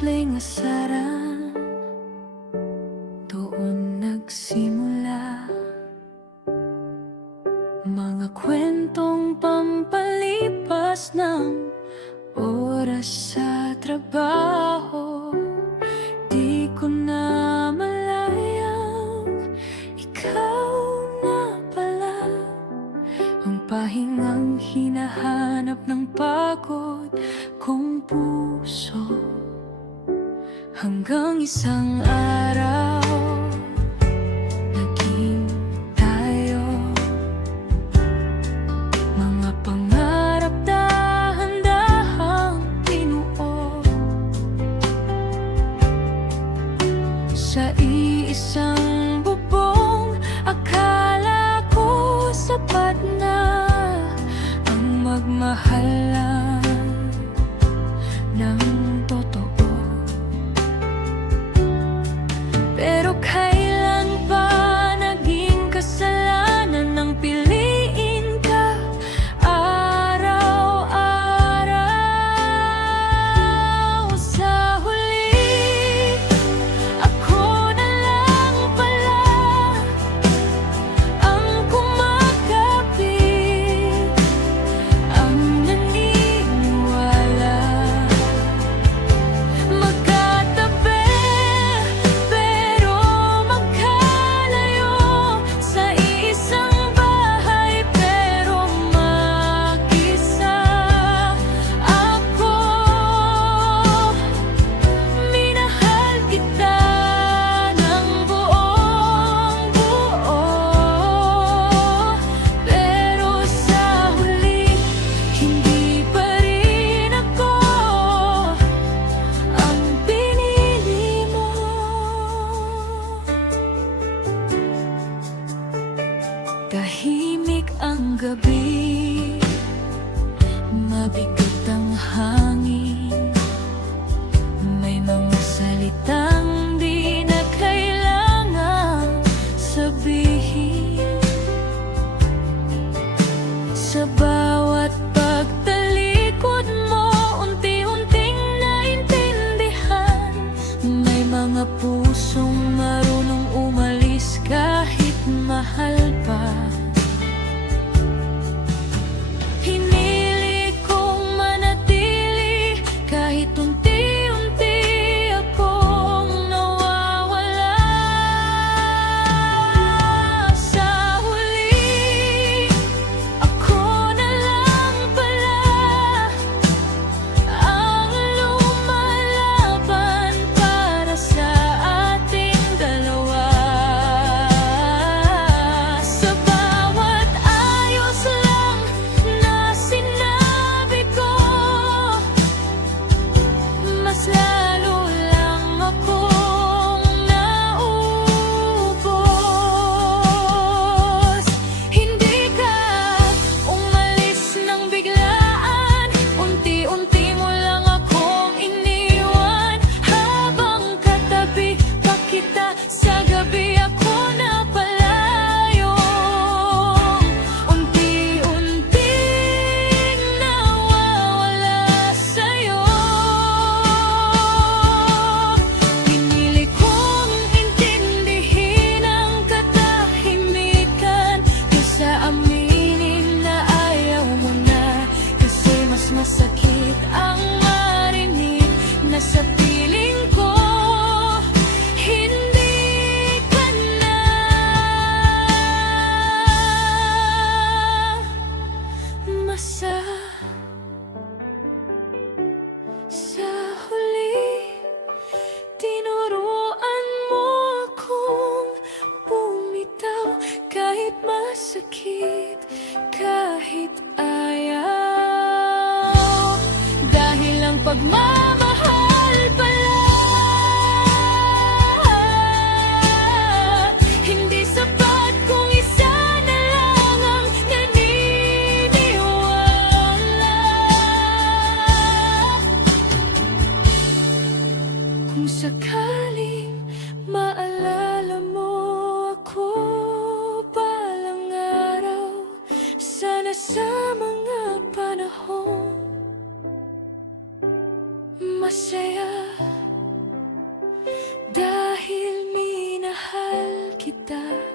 simpleng asaran, doon nagsimula mga kwentong pampalipas ng oras sa trabaho. Di ko na malayang ikaw na pala ang pahingang hinahanap ng pagod kong puso. Hanggang isang araw naging tayo, mga pangarap dahan-dahang binuo sa iisang bubong. Akala ko sapat na ang magmahal lang ng totoo. Pero kailan ba naging kasalanan ng piliin ka araw-araw? Sa huli, ako na lang pala ang kumakapit, ang naniniwala. Magkatabi pero magkalayo, sa isang bahay pero mag-isa. Ako, minahal kita ng buong buo, pero sa huli, hindi pa rin ako ang pinili mo. Tahimik ang gabi, mabigat ang hangin, may mga salitang di na kailangang sabihin. Sa bawat pagtalikod mo, unti-unting naintindihan, may mga pusong marunong umalis kahit mahal pa. Hinili kong manatili kahit unti-unti akong nawawala. Sa huli, ako na lang pala ang lumalaban para sa ating dalawa. Sa bawat ayos lang na sinabi ko, mas lalo lang akong naubos. Hindi ka umalis ng biglaan, unti-unti mo lang akong iniwan. Habang katabi pa kita sa gabi, ako na palayo, unti-unting nawawala sa'yo. Pinili kong intindihin ang katahimikan kaysa aminin na ayaw mo na, kasi mas masakit ang marinig na sa piling ko hindi ka na. Sa huli, tinuruan mo akong bumitaw kahit masakit, kahit ayaw. Dahil ang pagmamahal pala hindi sapat kung isa na lang ang naniniwala. Kung sakaling maalala mo ako balang araw, sana sa mga panahon masaya kita